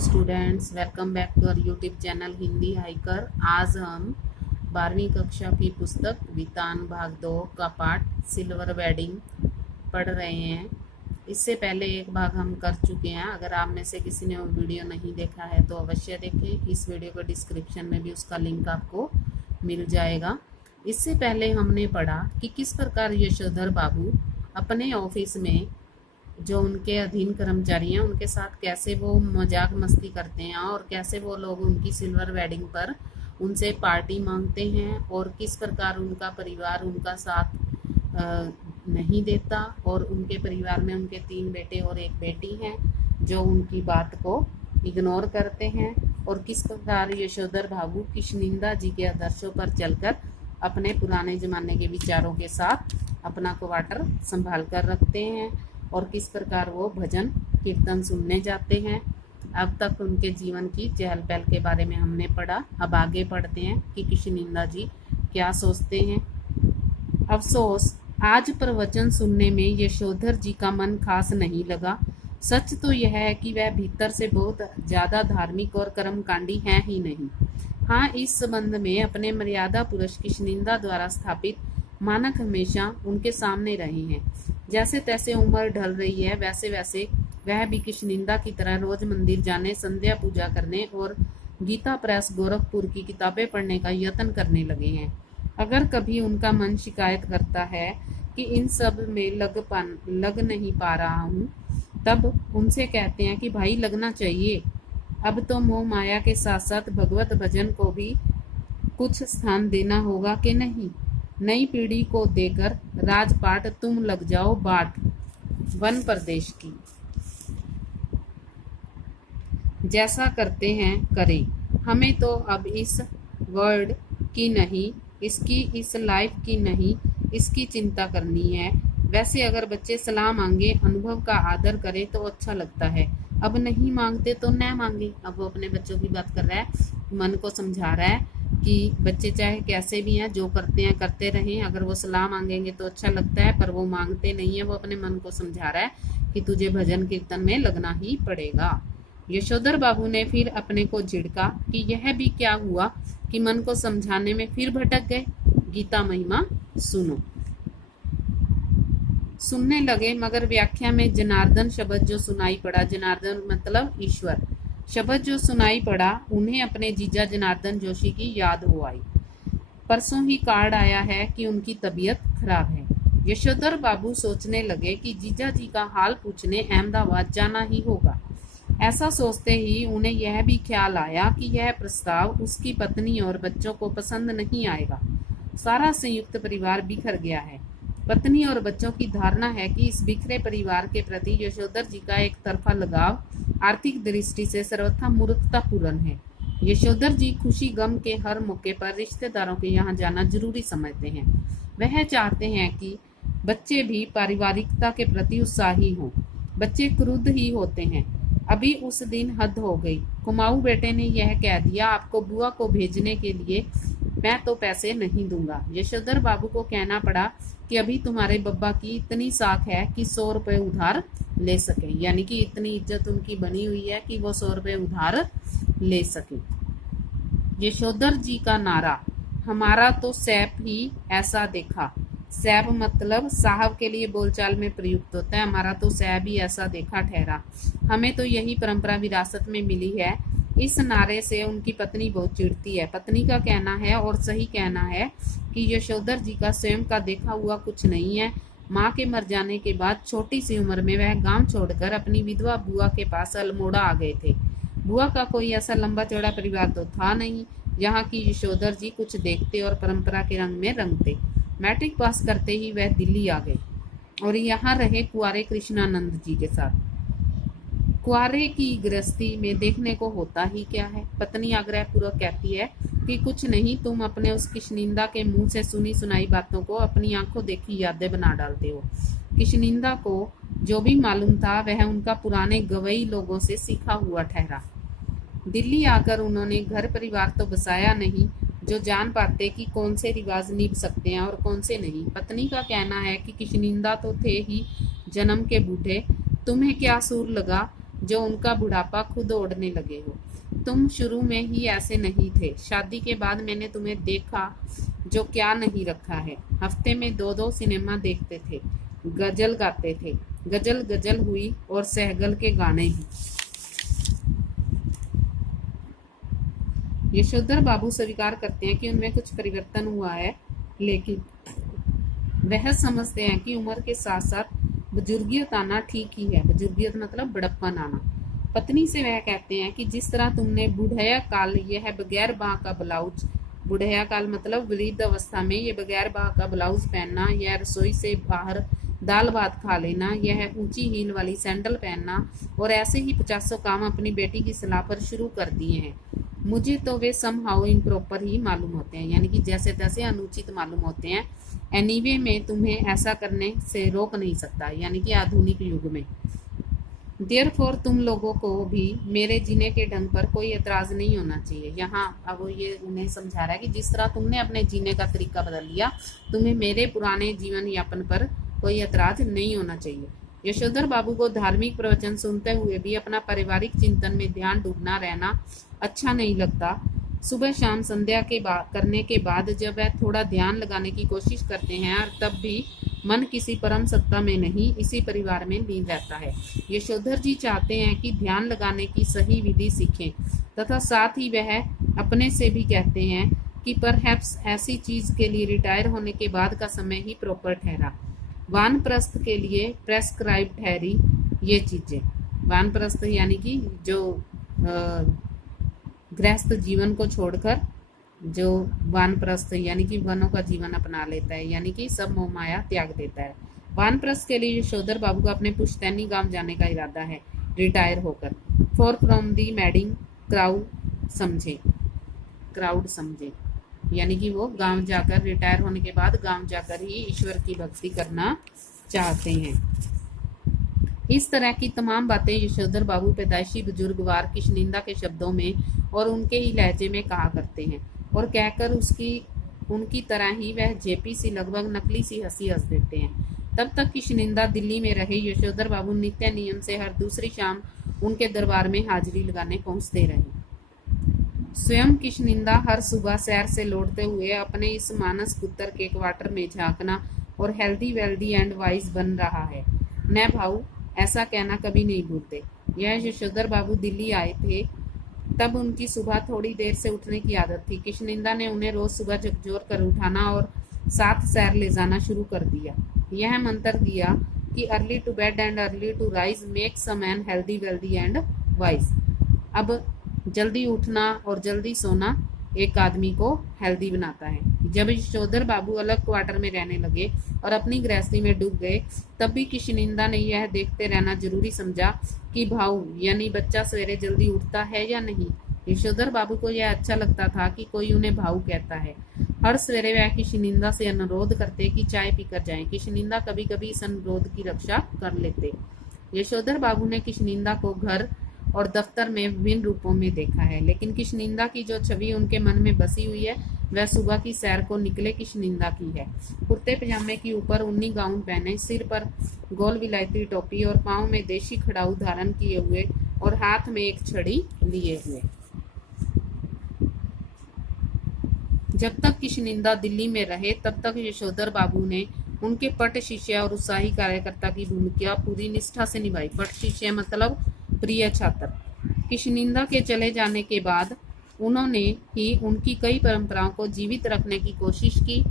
Students, welcome back to our YouTube channel Hindi hiker. आज हम 12वीं कक्षा की पुस्तक वितान भाग 2 का पाठ सिल्वर वेडिंग पढ़ रहे हैं। इससे पहले एक भाग हम कर चुके हैं। अगर आप में से किसी ने वो वीडियो नहीं देखा है तो अवश्य देखें। इस वीडियो के डिस्क्रिप्शन में भी उसका लिंक आपको मिल जाएगा। इससे पहले हमने पढ़ा कि किस प्रकार यशोधर बाबू अपने ऑफिस में जो उनके अधीन कर्मचारी हैं उनके साथ कैसे वो मजाक मस्ती करते हैं और कैसे वो लोग उनकी सिल्वर वेडिंग पर उनसे पार्टी मांगते हैं और किस प्रकार उनका परिवार उनका साथ नहीं देता और उनके परिवार में उनके 3 बेटे और 1 बेटी हैं जो उनकी बात को इग्नोर करते हैं और किस प्रकार यशोधर बाबू किशनिंदा जी के आदर्शों पर चलकर अपने पुराने ज़माने के विचारों के साथ अपना क्वार्टर संभाल कर रखते हैं और किस प्रकार वो भजन कीर्तन सुनने जाते हैं। अब तक उनके जीवन की चहल पहल के बारे में हमने पढ़ा। अब आगे पढ़ते हैं कि किशनिंदा जी क्या सोचते हैं। अफसोस, आज प्रवचन सुनने में यशोधर जी का मन खास नहीं लगा। सच तो यह है कि वह भीतर से बहुत ज़्यादा धार्मिक और कर्मकांडी हैं ही नहीं। हाँ, इस संबंध में अपने मर्यादा पुरुष किशनिंदा द्वारा स्थापित मानक हमेशा उनके सामने रहे हैं। जैसे तैसे उम्र ढल रही है वैसे वैसे वह भी किशनिंदा की तरह रोज मंदिर जाने, संध्या पूजा करने और गीता प्रेस गोरखपुर की किताबें पढ़ने का यत्न करने लगे हैं। अगर कभी उनका मन शिकायत करता है कि इन सब में लग नहीं पा रहा हूँ, तब उनसे कहते हैं कि भाई लगना चाहिए। अब तो मोह माया के साथ साथ भगवत भजन को भी कुछ स्थान देना होगा कि नहीं। नई पीढ़ी को देकर राजपाट तुम लग जाओ बाट वन प्रदेश की। जैसा करते हैं करें। हमें तो अब इस वर्ल्ड की नहीं, इसकी इस लाइफ की नहीं, इसकी चिंता करनी है। वैसे अगर बच्चे सलाह मांगे, अनुभव का आदर करे तो अच्छा लगता है। अब नहीं मांगते तो न मांगे। अब वो अपने बच्चों की बात कर रहा है, मन को समझा रहा है कि बच्चे चाहे कैसे भी हैं, जो करते हैं करते रहें। अगर वो सलाह मांगेंगे तो अच्छा लगता है, पर वो मांगते नहीं है। वो अपने मन को समझा रहा है कि तुझे भजन कीर्तन में लगना ही पड़ेगा। यशोधर बाबू ने फिर अपने को झिड़का कि यह भी क्या हुआ कि मन को समझाने में फिर भटक गए। गीता महिमा सुनो। सुनने लगे, मगर व्याख्या में जनार्दन शब्द जो सुनाई पड़ा, जनार्दन मतलब ईश्वर, शब्द जो सुनाई पड़ा, उन्हें अपने जीजा जनार्दन जोशी की याद हो आई। परसों ही कार्ड आया है कि उनकी तबीयत खराब है। यशोधर बाबू सोचने लगे कि जीजा जी का हाल पूछने अहमदाबाद जाना ही होगा। ऐसा सोचते ही उन्हें यह भी ख्याल आया कि यह प्रस्ताव उसकी पत्नी और बच्चों को पसंद नहीं आएगा। सारा संयुक्त परिवार बिखर गया है। पत्नी और बच्चों की धारणा है कि इस बिखरे परिवार के प्रति यशोधर जी का एक तरफा लगाव आर्थिक दृष्टि से सर्वथा मूर्खतापूर्ण है। यशोधर जी खुशी गम के हर मौके पर रिश्तेदारों के यहाँ जाना जरूरी समझते हैं। वह चाहते हैं कि बच्चे भी पारिवारिकता के प्रति उत्साही हों। बच्चे क्रुद्ध ही होते हैं। अभी उस दिन हद हो गई। कुमाऊ बेटे ने यह कह दिया, आपको बुआ को भेजने के लिए मैं तो पैसे नहीं दूंगा। यशोधर बाबू को कहना पड़ा कि अभी तुम्हारे बब्बा की इतनी साख है कि 100 रुपये उधार ले सके, यानी कि इतनी इज्जत उनकी बनी हुई है कि वो 100 रुपये उधार ले सके। यशोधर जी का नारा, हमारा तो सैप ही ऐसा देखा। सैप मतलब साहब के लिए बोलचाल में प्रयुक्त होता है। हमारा तो सैप ही ऐसा देखा ठहरा। हमें तो यही परंपरा विरासत में मिली है। इस नारे से उनकी पत्नी बहुत चिढ़ती है। पत्नी का कहना है और सही कहना है कि यशोधर जी का स्वयं का देखा हुआ कुछ नहीं है। माँ के मर जाने के बाद छोटी सी उम्र में वह गांव छोड़कर अपनी विधवा बुआ के पास अल्मोड़ा आ गए थे। बुआ का कोई ऐसा लंबा चौड़ा परिवार तो था नहीं। यहाँ की यशोधर जी कुछ देखते और परंपरा के रंग में रंगते। मैट्रिक पास करते ही वह दिल्ली आ गए और यहाँ रहे कुंवारे कृष्णानंद जी के साथ। कुंवारे की गृहस्थी में देखने को होता ही क्या है। पत्नी आग्रह पूर्वक कहती है कि कुछ नहीं, तुम अपने उस किशनिंदा के मुंह से सुनी सुनाई बातों को अपनी आंखों देखी यादें बना डालते हो। किशनिंदा को जो भी मालूम था वह उनका पुराने गवई लोगों से सीखा हुआ ठहरा। दिल्ली आकर उन्होंने घर परिवार तो बसाया नहीं जो जान पाते कि कौन से रिवाज निभ सकते हैं और कौन से नहीं। पत्नी का कहना है कि किशनिंदा तो थे ही जन्म के बूढ़े। तुम्हें क्या सूर लगा जो उनका बुढ़ापा खुद ओढ़ने लगे हो। तुम शुरू में ही ऐसे नहीं थे। शादी के बाद मैंने तुम्हें देखा जो क्या नहीं रखा है। हफ्ते में 2-2 सिनेमा देखते थे, गजल गाते थे। गजल गजल हुई और सहगल के गाने ही। यशोधर बाबू स्वीकार करते हैं कि उनमें कुछ परिवर्तन हुआ है, लेकिन वह समझते हैं कि उम्र के साथ साथ बुजुर्गियत आना ठीक ही है। बुजुर्गियत मतलब बड़प्पन आना। पत्नी से वह कहते हैं कि जिस तरह तुमने बुढ़या काल यह बगैर बाह का ब्लाउज, बुढ़या काल मतलब वृद्ध अवस्था में ये बगैर बाह का ब्लाउज पहनना, यह रसोई से बाहर दाल भात खा लेना, यह ऊंची हील वाली सैंडल पहनना और ऐसे ही 50 काम अपनी बेटी की सलाह पर शुरू कर दिए हैं। मुझे तो वे समहाउ इम्प्रॉपर ही मालूम होते हैं, यानी कि जैसे तैसे अनुचित मालूम होते हैं। एनीवे में तुम्हें ऐसा करने से रोक नहीं सकता, यानी कि आधुनिक युग में। देयरफॉर तुम लोगों को भी मेरे जीने के ढंग पर कोई एतराज नहीं होना चाहिए। यहाँ अब ये उन्हें समझा रहा है कि जिस तरह तुमने अपने जीने का तरीका बदल लिया, तुम्हें मेरे पुराने जीवन यापन पर कोई एतराज नहीं होना चाहिए। यशोधर बाबू को धार्मिक प्रवचन सुनते हुए भी अपना पारिवारिक चिंतन में ध्यान डूबना रहना अच्छा नहीं लगता। सुबह शाम संध्या के करने के बाद जब वह थोड़ा ध्यान लगाने की कोशिश करते हैं, और तब भी मन किसी परम सत्ता में नहीं, इसी परिवार में लीन रहता है। यशोधर जी चाहते हैं कि ध्यान लगाने की सही विधि सीखें, तथा साथ ही वह अपने से भी कहते हैं कि परहैप्स ऐसी चीज के लिए रिटायर होने के बाद का समय ही प्रॉपर ठहरा। वानप्रस्थ के लिए प्रेस्क्राइब ठहरी ये चीजें। वानप्रस्थ यानी कि जो गृहस्थ जीवन को छोड़कर जो वानप्रस्थ यानी कि वनों का जीवन अपना लेता है, यानी कि सब मोह माया त्याग देता है। वानप्रस्थ के लिए यशोधर बाबू का अपने पुश्तैनी गांव जाने का इरादा है, रिटायर होकर। For from the madding crowd समझे, यानी कि वो गांव जाकर, रिटायर होने के बाद गांव जाकर ही ईश्वर की भक्ति करना चाहते हैं। इस तरह की तमाम बातें यशोधर बाबू पैदाइशी बुजुर्गवार किशनिंदा के शब्दों में और उनके ही लहजे में कहा करते हैं, और कहकर उनकी तरह ही वह जेपी सी लगभग नकली सी हंसी हंस देते हैं। तब तक किशनिंदा दिल्ली में रहे। यशोधर बाबू नित्य नियम से हर दूसरी शाम उनके दरबार में हाजिरी लगाने पहुंचते रहे। स्वयं किशनिंदा हर सुबह सैर से लौटते हुए अपने इस मानस पुत्र के क्वार्टर में झांकना और हेल्दी वेल्दी एंड वाइज बन रहा है न भाऊ, ऐसा कहना कभी नहीं भूलते। यह यशोधर बाबू दिल्ली आए थे तब उनकी सुबह थोड़ी देर से उठने की आदत थी। किशनिंदा ने उन्हें रोज सुबह झकझोर कर उठाना और साथ सैर ले जाना शुरू कर दिया। यह मंत्र दिया कि early to bed and early to rise makes a man healthy wealthy and wise. अब जल्दी उठना और जल्दी सोना एक आदमी को हेल्दी बनाता है। जब यशोधर बाबू अलग क्वार्टर में रहने लगे और अपनी गृहस्थी में डूब गए, तब भी किशनिंदा ने यह देखते रहना जरूरी समझा कि भाऊ यानी बच्चा सवेरे जल्दी उठता है या नहीं। यशोधर बाबू को यह अच्छा लगता था कि कोई उन्हें भाऊ कहता है। हर सवेरे वह किशनिंदा से अनुरोध करते कि चाय पीकर जाएं। किशनिंदा कभी कभी इस अनुरोध की रक्षा कर लेते। यशोधर बाबू ने किशनिंदा को घर और दफ्तर में विभिन्न रूपों में देखा है, लेकिन किशनिंदा की जो छवि उनके मन में बसी हुई है वह सुबह की सैर को निकले किशनिंदा की है। कुर्ते पजामे की ऊपर ऊनी गाउन पहने, सिर पर गोल विलायती टोपी और पांव में देशी खड़ाऊ धारण किए हुए और हाथ में एक छड़ी लिए हुए। जब तक किशनिंदा दिल्ली में रहे तब तक यशोधर बाबू ने उनके पट शिष्य और उत्साही कार्यकर्ता की भूमिका पूरी निष्ठा से निभाई। पट शिष्य मतलब प्रिय छात्र। किशनिंदा के चले जाने के बाद उन्होंने ही उनकी कई परंपराओं को जीवित रखने की कोशिश की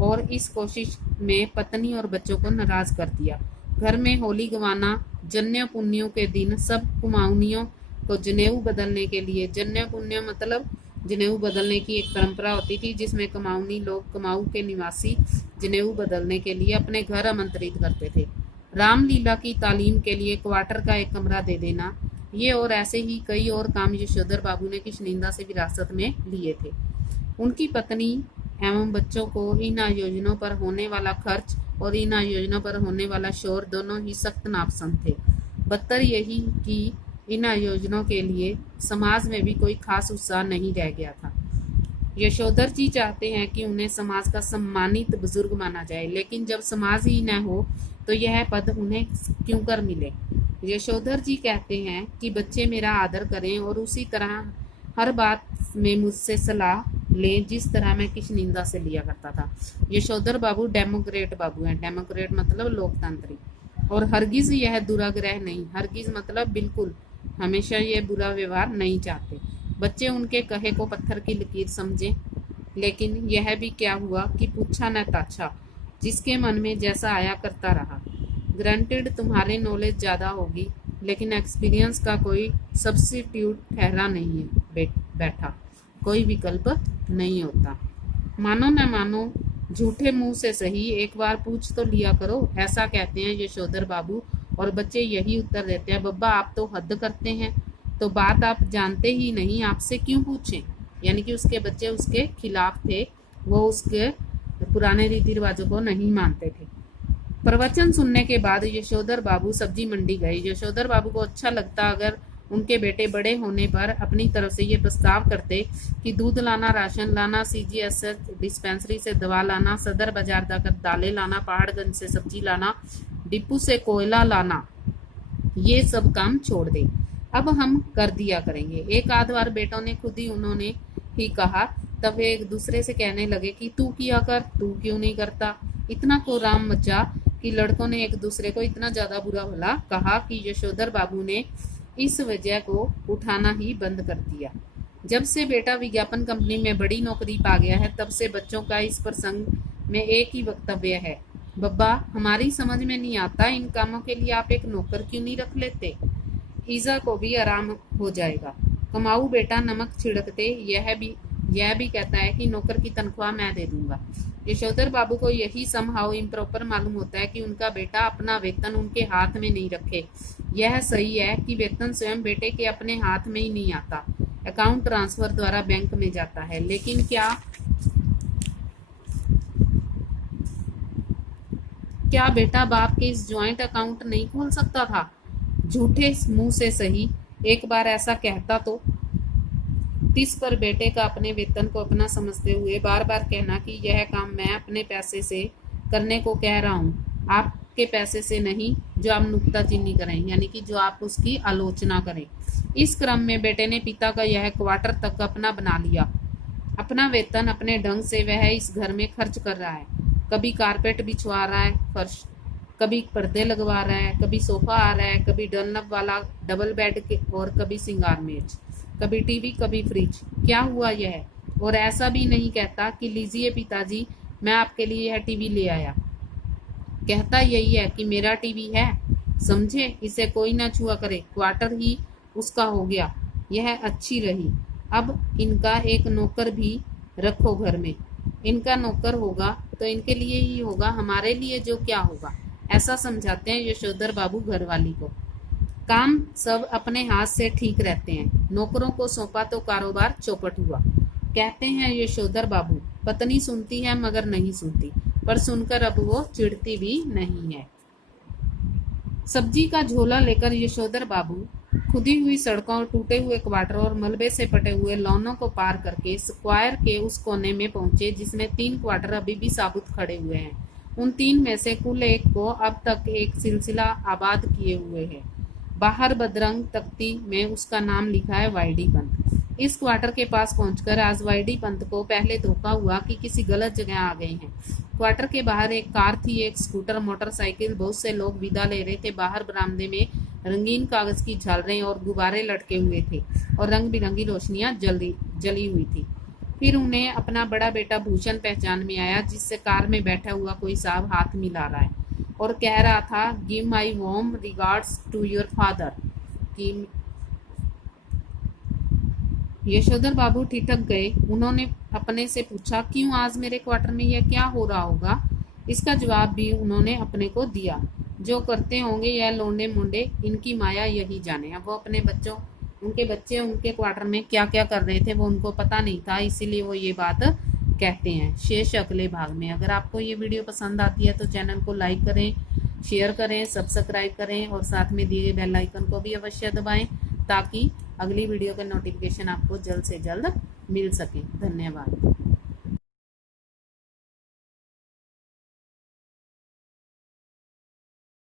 और इस कोशिश में पत्नी और बच्चों को नाराज कर दिया। घर में होली गवाना, जन्य पुण्यों के दिन सब कुमाऊनियों को जनेऊ बदलने के लिए, जन्य पुण्य मतलब जनेऊ बदलने की एक परंपरा होती थी जिसमें कमाऊनी लोग कमाऊ के निवासी जनेऊ बदलने के लिए अपने घर आमंत्रित करते थे। रामलीला की तालीम के लिए क्वार्टर का एक कमरा दे देना, ये और ऐसे ही कई और काम यशोधर बाबू ने किशनिंदा से विरासत में लिए थे। उनकी पत्नी एवं बच्चों को इन आयोजनों पर होने वाला खर्च और इन आयोजनों पर होने वाला शोर दोनों ही सख्त नापसंद थे। बदतर यही कि इन आयोजनों के लिए समाज में भी कोई खास उत्साह नहीं रह गया था। यशोधर जी चाहते हैं कि उन्हें समाज का सम्मानित बुजुर्ग माना जाए, लेकिन जब समाज ही न हो तो यह पद उन्हें क्यों कर मिले। यशोधर जी कहते हैं कि बच्चे मेरा आदर करें और उसी तरह हर बात में मुझसे सलाह लें जिस तरह मैं किस निंदा से लिया करता था। यशोधर बाबू डेमोक्रेट बाबू हैं। डेमोक्रेट मतलब लोकतांत्रिक। और हरगिज यह दुराग्रह नहीं, हरगिज मतलब बिल्कुल, हमेशा ये बुरा व्यवहार नहीं चाहते। बच्चे उनके कहे को पत्थर की लकीर समझें। लेकिन यह भी क्या हुआ कि पूछा न ताछा, जिसके मन में जैसा आया करता रहा। ग्रांटेड तुम्हारे नॉलेज ज़्यादा होगी, लेकिन एक्सपीरियंस का कोई सब्स्टिट्यूट ठहरा नहीं है बैठा, कोई विकल्प नहीं होता। मानो न मानो, झूठे मुंह से सही, एक बार पूछ तो लिया करो, ऐसा कहते हैं यशोधर बाबू। और बच्चे यही उत्तर देते हैं, बब्बा आप तो हद करते हैं, तो बात आप जानते ही नहीं, आपसे क्यों पूछें। यानी कि उसके बच्चे उसके खिलाफ थे, वो उसके पुराने रीति रिवाजों को नहीं मानते थे। प्रवचन सुनने के बाद यशोधर बाबू सब्जी मंडी गए। यशोधर बाबू को अच्छा लगता अगर उनके बेटे बड़े होने पर अपनी तरफ से ये प्रस्ताव करते कि दूध लाना, राशन लाना, CGSH डिस्पेंसरी से दवा लाना, सदर बाजार जाकर दालें लाना, पहाड़गंज से सब्जी लाना, डिपू से कोयला लाना, ये सब काम छोड़ दे, अब हम कर दिया करेंगे। एक आध बार बेटों ने खुद ही उन्होंने ही कहा, तब वे एक दूसरे से कहने लगे कि तू किया कर, तू क्यों नहीं करता। इतना कोराम मचा कि लड़कों ने एक दूसरे को इतना ज्यादा बुरा भला कहा कि यशोधर बाबू ने इस वजह को उठाना ही बंद कर दिया। जब से बेटा विज्ञापन कंपनी में बड़ी नौकरी पा गया है, तब से बच्चों का इस प्रसंग में एक ही वक्तव्य है, बब्बा हमारी समझ में नहीं आता, इन कामों के लिए आप एक नौकर क्यों नहीं रख लेते, ईजा को भी आराम हो जाएगा। कमाऊ बेटा नमक छिड़कते यह भी कहता है कि नौकर की तनख्वाह मैं दे दूंगा। यशोधर बाबू को यही समहाउ इम्प्रॉपर मालूम होता है कि उनका बेटा अपना वेतन उनके हाथ में नहीं रखे। यह सही है कि वेतन स्वयं बेटे के अपने हाथ में ही नहीं आता, अकाउंट ट्रांसफर द्वारा बैंक में जाता है। लेकिन क्या बेटा बाप के इस ज्वाइंट अकाउंट नहीं खोल सकता था? झूठे मुंह से सही, एक बार ऐसा कहता तो। तिस पर बेटे का अपने वेतन को अपना समझते हुए बार बार कहना कि यह काम मैं अपने पैसे से करने को कह रहा हूँ, आपके पैसे से नहीं, जो आप नुक्ताचीनी करें, यानी कि जो आप उसकी आलोचना करें। इस क्रम में बेटे ने पिता का यह क्वार्टर तक अपना बना लिया। अपना वेतन अपने ढंग से वह इस घर में खर्च कर रहा है। कभी कारपेट बिछवा रहा है फर्श, कभी पर्दे लगवा रहा है, कभी सोफा आ रहा है, कभी डनलप वाला डबल बेड के, और कभी सिंगार मेज, कभी टीवी, कभी फ्रिज। क्या हुआ यह? और ऐसा भी नहीं कहता कि लीजिए पिताजी, मैं आपके लिए यह टीवी ले आया। कहता यही है कि मेरा टीवी है, समझे, इसे कोई ना छुआ करे, क्वार्टर ही उसका हो गया। यह अच्छी रही। अब इनका एक नौकर भी रखो घर में। इनका नौकर होगा तो इनके लिए ही होगा, हमारे लिए जो क्या होगा, ऐसा समझाते हैं यशोधर बाबू घरवाली को। काम सब अपने हाथ से ठीक रहते हैं, नौकरों को सौंपा तो कारोबार चौपट हुआ, कहते हैं यशोधर बाबू। पत्नी सुनती है मगर नहीं सुनती, पर सुनकर अब वो चिढ़ती भी नहीं है। सब्जी का झोला लेकर यशोधर बाबू खुदी हुई सड़कों और टूटे हुए क्वार्टर और मलबे से पटे हुए लॉनों को पार करके स्क्वायर के उस कोने में पहुंचे जिसमें 3 क्वार्टर अभी भी साबुत खड़े हुए हैं। उन 3 में से कुल एक को अब तक एक सिलसिला आबाद किए हुए है। बाहर बदरंग तख्ती में उसका नाम लिखा है वाईडी पंत। इस क्वार्टर के पास पहुंचकर आज वाईडी पंत को पहले धोखा हुआ कि किसी गलत जगह आ गए हैं। क्वार्टर के बाहर एक कार थी, एक स्कूटर, मोटरसाइकिल, बहुत से लोग विदा ले रहे थे। बाहर बरामदे में रंगीन कागज की झालरें और गुब्बारे लटके हुए थे और रंग बिरंगी रोशनियां जली हुई थी। फिर उन्हें अपना बड़ा बेटा भूषण पहचान में आया, जिससे कार में बैठा हुआ कोई साहब हाथ मिला रहा है और कह रहा था, give my warm regards to your father. Yashodhar Babu ठिठक गए। उन्होंने अपने से पूछा, क्यों आज मेरे क्वार्टर में यह क्या हो रहा होगा? इसका जवाब भी उन्होंने अपने को दिया, जो करते होंगे यह लोंडे मुंडे, इनकी माया यही जाने। अब वो अपने बच्चों, उनके बच्चे उनके क्वार्टर में क्या क्या कर रहे थे वो उनको पता नहीं था, इसीलिए वो ये बात कहते हैं। शेष अगले भाग में। अगर आपको ये वीडियो पसंद आती है तो चैनल को लाइक करें, शेयर करें, सब्सक्राइब करें और साथ में दिए गए बेल आइकन को भी अवश्य दबाएं ताकि अगली वीडियो का नोटिफिकेशन आपको जल्द से जल्द मिल सके। धन्यवाद।